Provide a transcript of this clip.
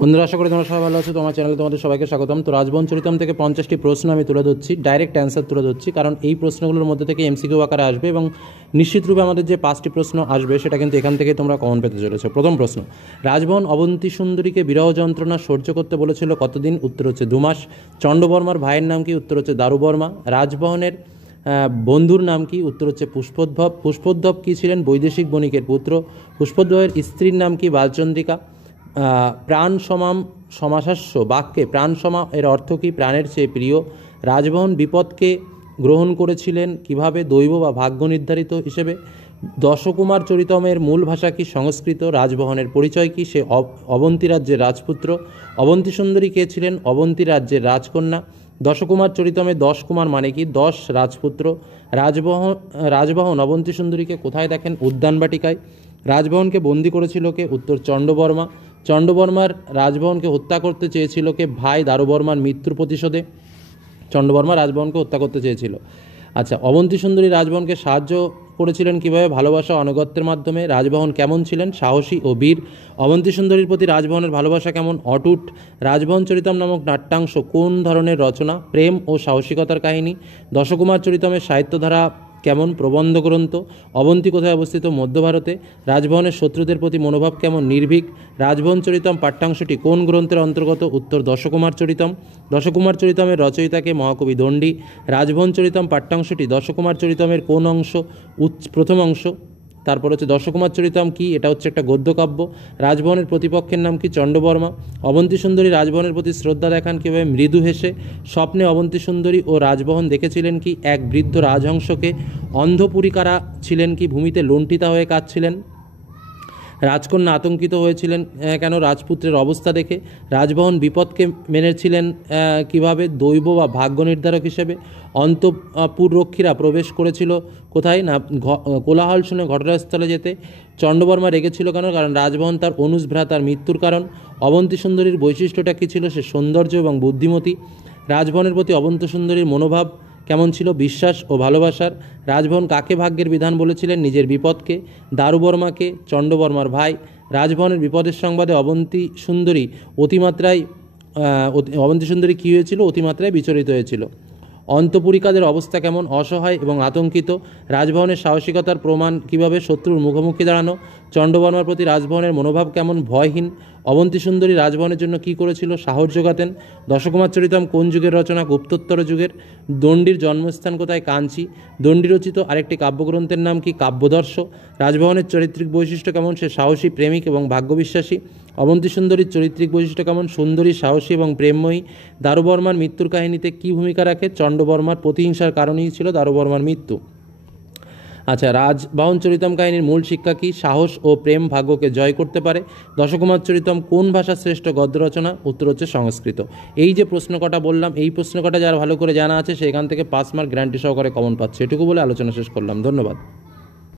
বন্ধুরা, আশা করি তোমরা সবাই ভালো আছো। তোমার চ্যানেলে তোমাদের সবাইকে স্বাগতম। তো রাজবহন চরিতম থেকে 50টি প্রশ্ন আমি তুলে ধরছি, ডাইরেক্ট অ্যান্সার তুলে ধরছি, কারণ এই প্রশ্নগুলোর মধ্যে থেকে এমসিকিউ আকারে আসবে এবং নিশ্চিতরূপে আমাদের যে 5টি প্রশ্ন আসবে সেটা কিন্তু এখান থেকে তোমরা কমন পেতে চলেছো। প্রথম প্রশ্ন, রাজবহন অবন্তী সুন্দরীকে বিরহ যন্ত্রণা সহ্য করতে বলেছিল কতদিন? উত্তর হচ্ছে 2 মাস। চণ্ডবর্মার ভাইয়ের নাম কি? উত্তর হচ্ছে দারুবর্মা। রাজবহনের বন্ধুর নাম কি? উত্তর হচ্ছে পুষ্পোদ্ভব। পুষ্পোদ্ভব কী ছিলেন? বৈদেশিক বণিকের পুত্র। পুষ্পোদ্ভবের স্ত্রীর নাম কি? বালচন্দ্রিকা। প্রাণ সমাম সমাসাস্য বাক্যে প্রাণ সমা এর অর্থ কী? প্রাণের চেয়ে প্রিয়। রাজবহন বিপদকে গ্রহণ করেছিলেন কিভাবে? দৈব বা ভাগ্য নির্ধারিত হিসেবে। দশকুমার চরিতমের মূল ভাষা কি? সংস্কৃত। রাজবহনের পরিচয় কি? সে অবন্তী রাজ্যের রাজপুত্র। অবন্তী সুন্দরী কে ছিলেন? অবন্তী রাজ্যের রাজকন্যা। দশকুমার চরিতমে 10 কুমার মানে কি? 10 রাজপুত্র। রাজবহন অবন্তী সুন্দরীকে কোথায় দেখেন? উদ্যান বাটিকায়। রাজবহনকে বন্দী করেছিল কে? উত্তর চণ্ডবর্মা। চণ্ডবর্মার রাজবহনকে হত্যা করতে চেয়েছিল কে? ভাই দারুবর্মার মৃত্যুর প্রতিশোধে চণ্ডবর্মা রাজবহনকে হত্যা করতে চেয়েছিল। আচ্ছা, অবন্তী সুন্দরী রাজবহনকে সাহায্য করেছিলেন কিভাবে? ভালোবাসা আনুগত্যের মাধ্যমে। রাজবহন কেমন ছিলেন? সাহসী ও বীর। অবন্তী সুন্দরীর প্রতি রাজবহনের ভালোবাসা কেমন? অটুট। রাজবহন চরিতম নামক নাট্যাংশ কোন ধরনের রচনা? প্রেম ও সাহসিকতার কাহিনী। দশকুমার চরিতমের সাহিত্যধারা কেমন? প্রবন্ধ গ্রন্থ। অবন্তী কোথায় অবস্থিত? মধ্য ভারতে। রাজবহনের শত্রুদের প্রতি মনোভাব কেমন? নির্ভীক। রাজবহন চরিতম পাঠ্যাংশটি কোন গ্রন্থের অন্তর্গত? উত্তর দশকুমার চরিতম। দশকুমার চরিতমের রচয়িতাকে? মহাকবি দণ্ডী। রাজবহন চরিতম পাঠ্যাংশটি দশকুমার চরিতমের কোন অংশ? প্রথম অংশ। তারপর হচ্ছে দশকুমার চরিতম কি? এটা হচ্ছে একটা গদ্যকাব্য। রাজবহনের প্রতিপক্ষের নাম কি? চণ্ডবর্মা। অবন্তী সুন্দরী রাজবহনের প্রতি শ্রদ্ধা দেখান কীভাবে? মৃদু হেসে। স্বপ্নে অবন্তী সুন্দরী ও রাজবহন দেখেছিলেন কি? এক বৃদ্ধ রাজহংসকে। অন্ধপুরিকারা ছিলেন কি? ভূমিতে লুণ্ঠিতা হয়ে কাঁদছিলেন। রাজকন্যা আতঙ্কিত হয়েছিলেন কেন? রাজপুত্রের অবস্থা দেখে। রাজবহন বিপদকে মেনেছিলেন কিভাবে? দৈব বা ভাগ্য নির্ধারক হিসেবে। অন্তঃপুররক্ষীরা প্রবেশ করেছিল কোথায়? না কোলাহল শুনে ঘটনাস্থলে যেতে। চণ্ডবর্মা রেগেছিল কেন? কারণ রাজবহন তার অনুজ ভ্রাতার মৃত্যুর কারণ। অবন্তী সুন্দরীর বৈশিষ্ট্যটা কী ছিল? সে সৌন্দর্য এবং বুদ্ধিমতী। রাজবহনের প্রতি অবন্তী সুন্দরীর মনোভাব কেমন ছিল? বিশ্বাস ও ভালোবাসার। রাজবহন কাকে ভাগ্যের বিধান বলেছিলেন? নিজের বিপদকে। দারুবর্মাকে। চণ্ডবর্মার ভাই। রাজবহনের বিপদের সংবাদে অবন্তী সুন্দরী কী হয়েছিল? অতিমাত্রায় বিচলিত হয়েছিল। অন্তঃপুরিকাদের অবস্থা কেমন? অসহায় এবং আতঙ্কিত। রাজবহনের সাহসিকতার প্রমাণ কিভাবে? শত্রুর মুখোমুখি দাঁড়ানো। চণ্ডবর্মার প্রতি রাজবহনের মনোভাব কেমন? ভয়হীন। অবন্তী সুন্দরী রাজবহনের জন্য কী করেছিল? সাহস যোগাতেন। দশকুমার চরিতম কোন যুগের রচনা? গুপ্তোত্তর যুগের। দণ্ডির জন্মস্থান কোথায়? কাঞ্চি। দণ্ডী রচিত আরেকটি কাব্যগ্রন্থের নাম কি? কাব্যদর্শ। রাজবহনের চারিত্রিক বৈশিষ্ট্য কেমন? সে সাহসী, প্রেমিক এবং ভাগ্যবিশ্বাসী। অবন্তী সুন্দরীর চরিত্রিক বৈশিষ্ট্য কেমন? সুন্দরী, সাহসী এবং প্রেমময়ী। দারুবর্মার মৃত্যুর কাহিনীতে কী ভূমিকা রাখে? চণ্ডবর্মার প্রতিহিংসার কারণেই ছিল দারুবর্মার মৃত্যু। আচ্ছা, রাজবহন চরিতম কাহিনীর মূল শিক্ষা কি? সাহস ও প্রেম ভাগ্যকে জয় করতে পারে। দশকুমার চরিতম কোন ভাষার শ্রেষ্ঠ গদ্য রচনা? উত্তর হচ্ছে সংস্কৃত। এই যে প্রশ্ন কটা বললাম, এই প্রশ্ন কটা যারা ভালো করে জানা আছে সেখান থেকে 5 মার্ক গ্যারান্টি সহকারে কমন পাচ্ছে। এটুকু বলে আলোচনা শেষ করলাম। ধন্যবাদ।